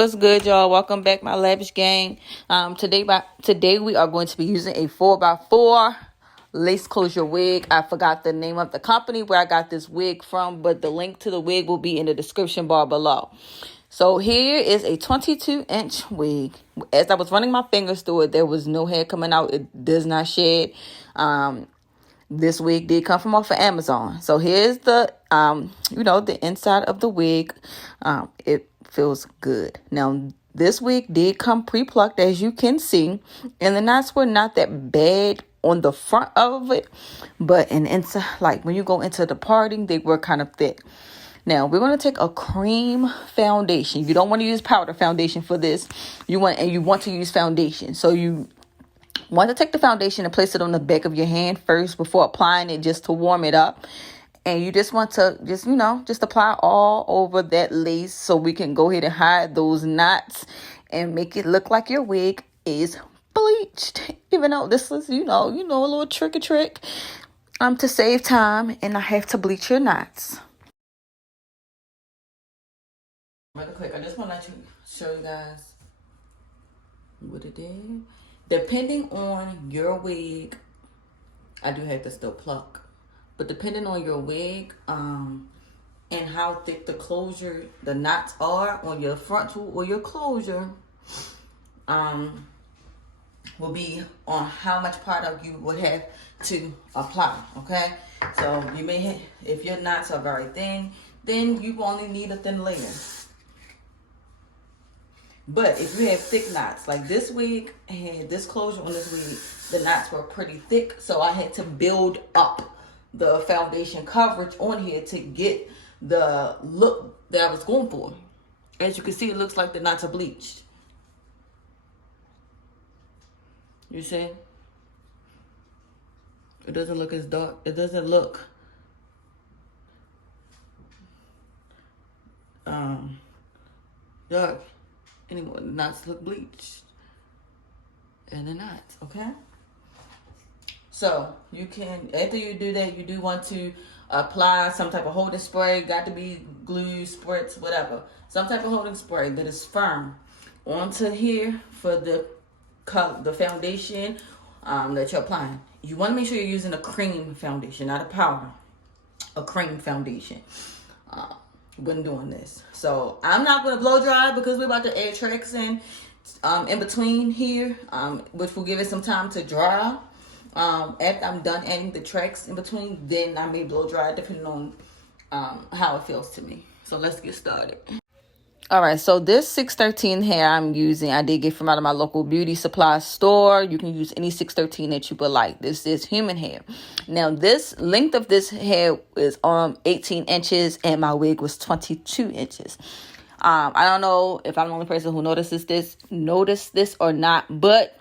What's good, y'all? Welcome back, my lavish gang. Today we are going to be using a 4x4 lace closure wig. I forgot the name of the company where I got this wig from, but the link to the wig will be in the description bar below. So here is a 22-inch wig. As I was running my fingers through it, there was no hair coming out. It does not shed. This wig did come from off of Amazon. So here's the the inside of the wig. It feels good. Now, this wig did come pre-plucked, as you can see, and the knots were not that bad on the front of it, but inside, like when you go into the parting, they were kind of thick. Now, we're going to take a cream foundation. You don't want to use powder foundation for this. You want to use foundation. So you want to take the foundation and place it on the back of your hand first before applying it, just to warm it up. And you just want to just apply all over that lace so we can go ahead and hide those knots and make it look like your wig is bleached. Even though this is, a little trick to save time and not have to bleach your knots. Really quick, I just want to show you guys what it did. Depending on your wig, I do have to still pluck. But depending on your wig and how thick the knots are on your frontal or your closure, will be on how much product you would have to apply, okay? So you may, if your knots are very thin, then you only need a thin layer. But if you have thick knots, like this wig had this closure on this wig, the knots were pretty thick, so I had to build up the foundation coverage on here to get the look that I was going for. As you can see, it looks like the knots are bleached. You see? It doesn't look as dark. It doesn't look dark anymore. The knots look bleached. And the knots, okay? So you can, after you do that, you do want to apply some type of holding spray. Got to be glue, spritz, whatever. Some type of holding spray that is firm onto here for the foundation that you're applying. You want to make sure you're using a cream foundation, not a powder. A cream foundation when doing this. So I'm not going to blow dry because we're about to add tracks in between here, which will give it some time to dry. After I'm done adding the tracks in between, then I may blow dry depending on how it feels to me. So let's get started. All right, so this 613 hair I'm using, I did get from out of my local beauty supply store. You can use any 613 that you would like. This is human hair. Now, this length of this hair is 18 inches, and my wig was 22 inches. I don't know if I'm the only person who noticed this or not, but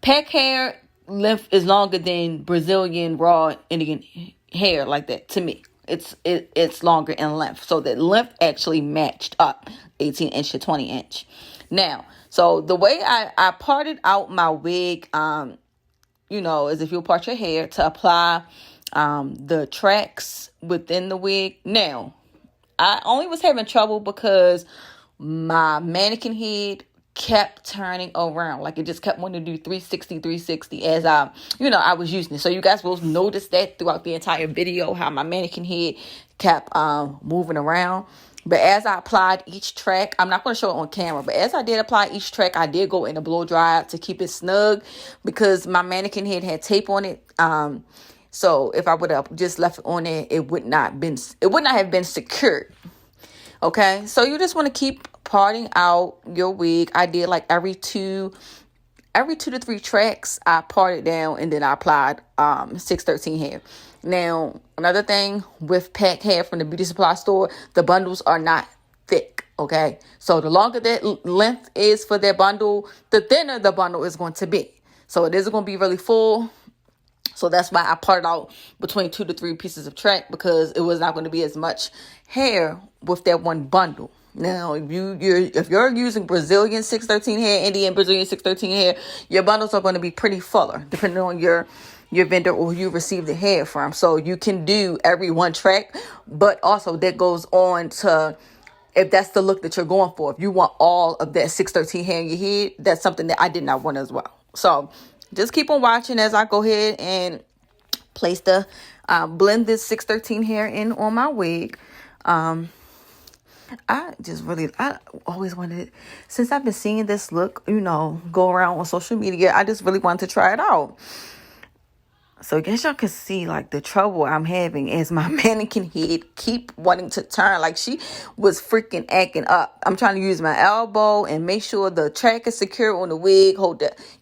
pack hair length is longer than Brazilian raw Indian hair like that. To me, it's longer in length, so the length actually matched up 18 inch to 20 inch. Now, so the way I parted out my wig, is if you part your hair to apply the tracks within the wig. Now, I only was having trouble because my mannequin head kept turning around. Like it just kept wanting to do 360 as I was using it. So you guys will notice that throughout the entire video, how my mannequin head kept moving around. But as I applied each track, I'm not going to show it on camera, but as I did apply each track, I did go in a blow dryer to keep it snug because my mannequin head had tape on it. So if I would have just left it on there, it would not have been secured. Okay, so you just want to keep parting out your wig. I did like every two to three tracks, I parted down and then I applied 613 hair. Now, another thing with pack hair from the beauty supply store, the bundles are not thick. Okay, so the longer that length is for their bundle, the thinner the bundle is going to be. So it isn't going to be really full. So that's why I parted out between 2 to 3 pieces of track, because it was not going to be as much hair with that one bundle. Now, if you're using Brazilian 613 hair, Indian Brazilian 613 hair, your bundles are going to be pretty fuller, depending on your vendor or who you receive the hair from. So you can do every one track, but also that goes on to if that's the look that you're going for. If you want all of that 613 hair in your head, that's something that I did not want as well. So just keep on watching as I go ahead and place the blend this 613 hair in on my wig. I always wanted, since I've been seeing this look, go around on social media, I just really wanted to try it out. So I guess y'all can see like the trouble I'm having as my mannequin head keep wanting to turn. Like she was freaking acting up. I'm trying to use my elbow and make sure the track is secure on the wig.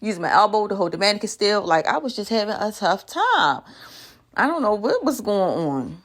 Use my elbow to hold the mannequin still. Like I was just having a tough time. I don't know what was going on.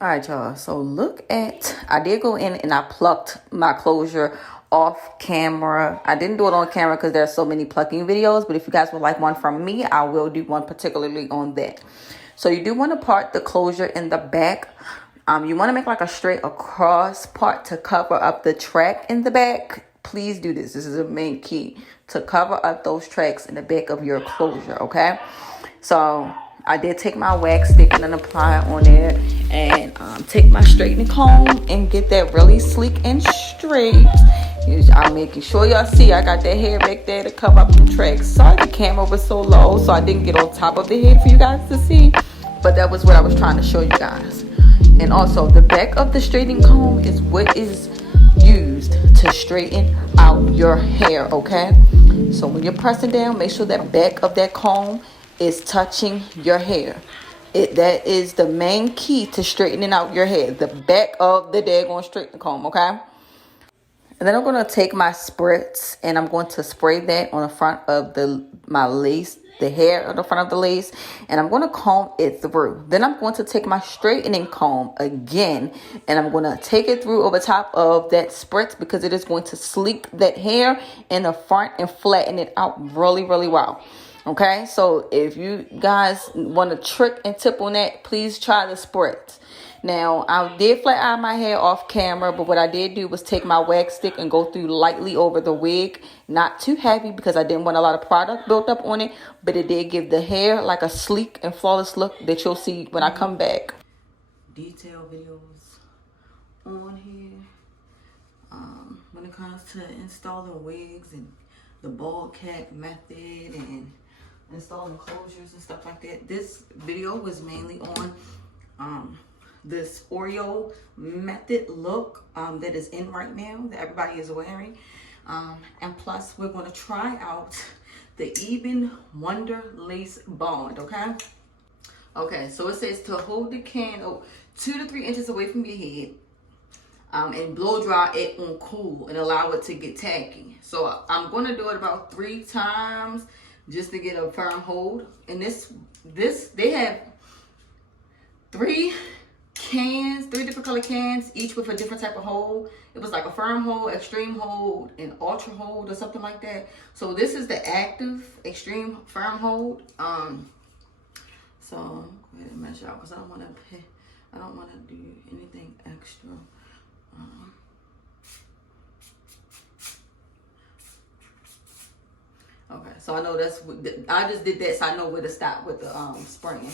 All right, y'all. So look at, I did go in and I plucked my closure off camera. I didn't do it on camera because there are so many plucking videos. But if you guys would like one from me, I will do one particularly on that. So you do want to part the closure in the back. You want to make like a straight across part to cover up the track in the back. Please do this. This is a main key to cover up those tracks in the back of your closure, okay? So I did take my wax stick and then apply it on there, and take my straightening comb and get that really sleek and straight. I'm making sure y'all see I got that hair back there to cover up them tracks. Sorry the camera was so low, so I didn't get on top of the head for you guys to see, but that was what I was trying to show you guys. And also the back of the straightening comb is what is used to straighten out your hair, okay? So when you're pressing down, make sure that back of that comb is touching your hair. That is the main key to straightening out your hair, the back of the daggone straightening comb, okay? And then I'm going to take my spritz and I'm going to spray that on the front of my lace, the hair on the front of the lace, and I'm going to comb it through. Then I'm going to take my straightening comb again and I'm going to take it through over top of that spritz because it is going to sleek that hair in the front and flatten it out really, really well. Okay, so if you guys want to trick and tip on that, please try the spritz. Now, I did flat iron my hair off camera, but what I did do was take my wax stick and go through lightly over the wig. Not too heavy because I didn't want a lot of product built up on it, but it did give the hair like a sleek and flawless look that you'll see when I come back. Detail videos on here. When it comes to installing wigs and the bald cap method and installing closures and stuff like that. This video was mainly on this Oreo method look that is in right now that everybody is wearing. And plus, we're going to try out the Even Wonder Lace Bond, okay? Okay, so it says to hold the can 2 to 3 inches away from your head, and blow dry it on cool and allow it to get tacky. So I'm going to do it about 3 times just to get a firm hold. And this they have 3 cans, 3 different color cans, each with a different type of hold. It was like a firm hold, extreme hold, and ultra hold or something like that. So this is the active extreme firm hold. So go ahead and measure out because I don't want to do anything extra. Okay, so I know I just did that so I know where to stop with the spraying.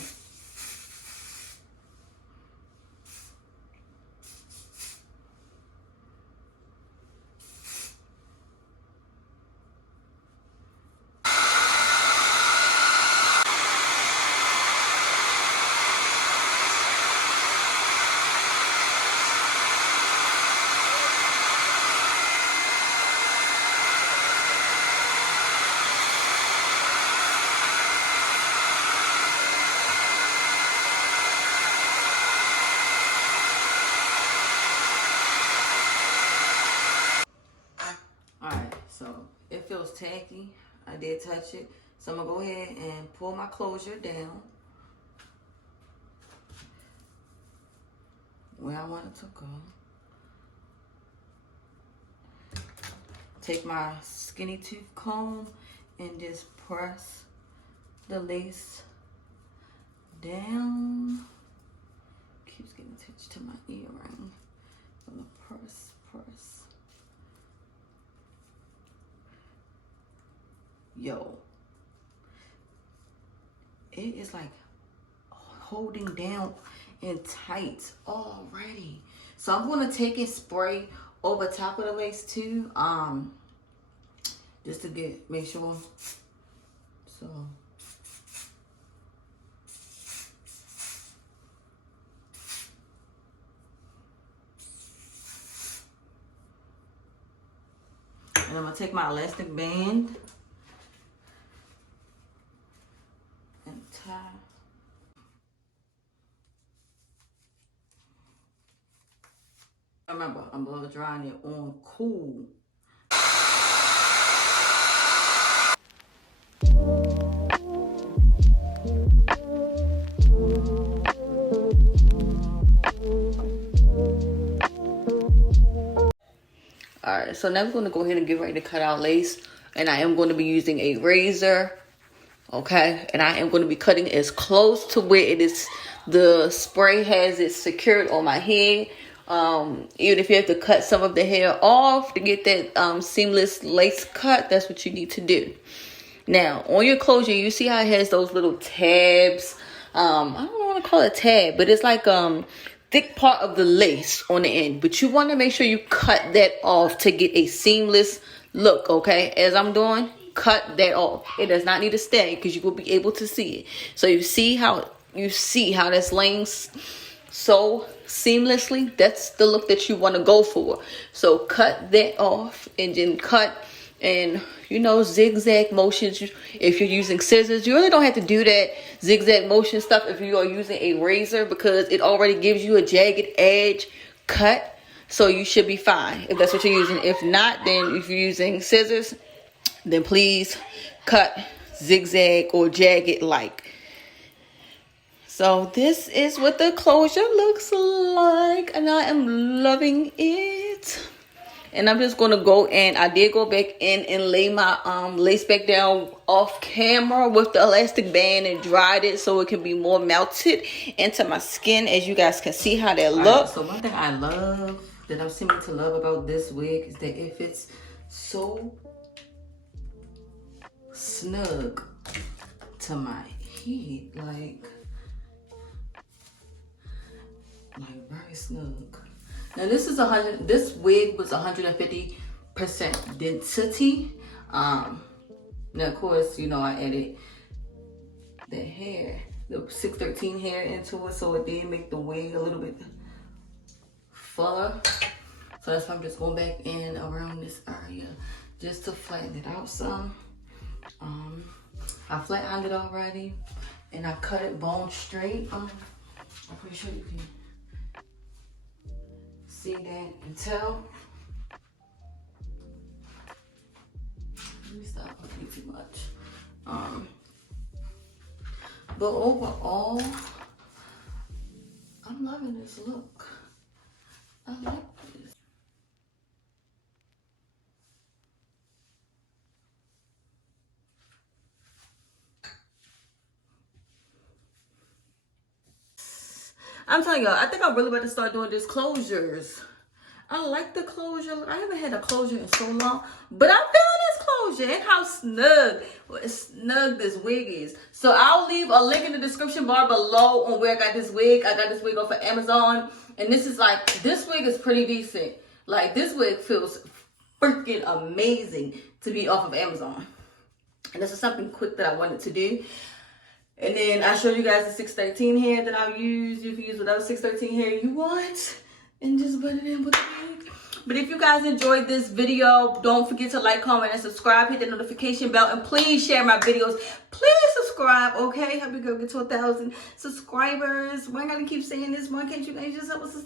Alright, so it feels tacky. I did touch it. So I'm going to go ahead and pull my closure down where I want it to go. Take my skinny tooth comb and just press the lace down. Keeps getting attached to my earring. I'm going to press. Yo, it is like holding down and tight already. So I'm going to take and spray over top of the lace too, just to make sure. So and I'm going to take my elastic band and tie. Remember, I'm blow drying it on cool. Alright, so now we're going to go ahead and get ready to cut out lace. And I am going to be using a razor. Okay, and I am going to be cutting as close to where it is, the spray has it secured on my head. Even if you have to cut some of the hair off to get that seamless lace cut, that's what you need to do. Now, on your closure, you see how it has those little tabs. I don't want to call it tab, but it's like thick part of the lace on the end. But you want to make sure you cut that off to get a seamless look, okay? As I'm doing, cut that off. It does not need to stay because you will be able to see it. So you see how that's laying so seamlessly. That's the look that you want to go for. So cut that off and then cut and zigzag motions. If you're using scissors, you really don't have to do that zigzag motion stuff if you are using a razor, because it already gives you a jagged edge cut. So you should be fine if that's what you're using. If not, then if you're using scissors, then please cut zigzag or jagged like. So this is what the closure looks like, and I am loving it. And I'm just going to go in. I did go back in and lay my lace back down off camera with the elastic band and dried it so it can be more melted into my skin, as you guys can see how that looks. So one thing I love, that I'm seeming to love about this wig, is that it fits so snug to my head, like very snug. Now this is this wig was 150% density. Now of course, I added the hair, the 613 hair into it, so it did make the wig a little bit fuller. So that's why I'm just going back in around this area just to flatten it out some. I flatlined it already, and I cut it bone straight. I'm pretty sure you can see that and tell. Let me stop looking too much. But overall, I'm loving this look. I like this. I'm telling y'all, I think I'm really about to start doing this closures. I like the closure. I haven't had a closure in so long, but I'm feeling this closure and how snug this wig is. So I'll leave a link in the description bar below on where I got this wig. I got this wig off of Amazon, and this is like, this wig is pretty decent. Like, this wig feels freaking amazing to be off of Amazon. And this is something quick that I wanted to do. And then I showed you guys the 613 hair that I'll use. You can use whatever 613 hair you want and just put it in with the wig. But if you guys enjoyed this video, don't forget to like, comment, and subscribe. Hit the notification bell, and please share my videos. Please subscribe, okay? Help me go get to 1,000 subscribers. Why I gotta keep saying this? Why can't you guys just help us?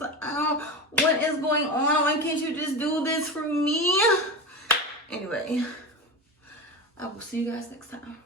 What is going on? Why can't you just do this for me? Anyway, I will see you guys next time.